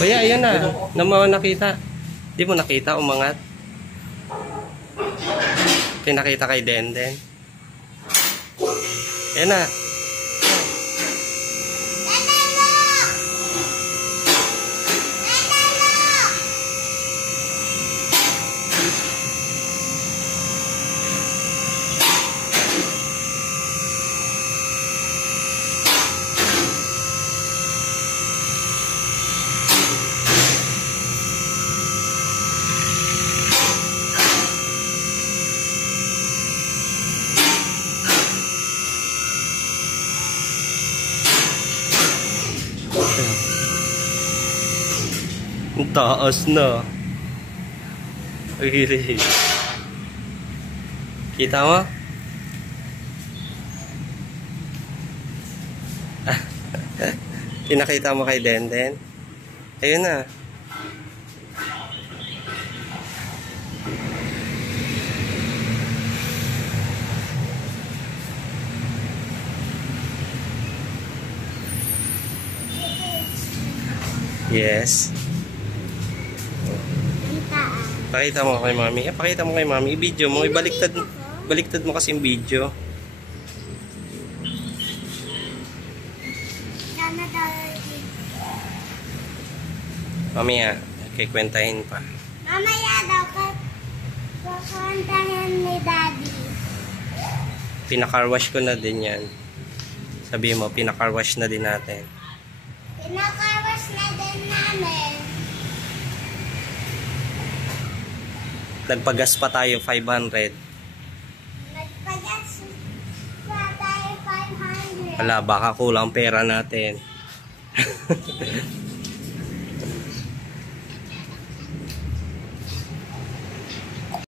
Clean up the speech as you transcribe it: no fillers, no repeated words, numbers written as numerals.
Kuya, ayan na. Namaw nakita. Di mo nakita, umangat. Pinakita kay Denden. Ayan na. Ang taas na. Ay, kita mo? Pinakita mo kay Denden. Ayun na. Yes. Pakita mo kay mami. Pakita mo kay mami. I-video mo. Ibaliktad. Baliktad mo kasi yung video. Mamaya. Kikwentahin pa. Mamaya daw kakantahin ni Daddy. Pinakarwash ko na din yan. Sabi mo, pinakarwash na din natin. Pinakarwash na din namin. Nagpagas pa tayo 500. Nagpagas pa tayo 500. Wala, baka kulang pera natin.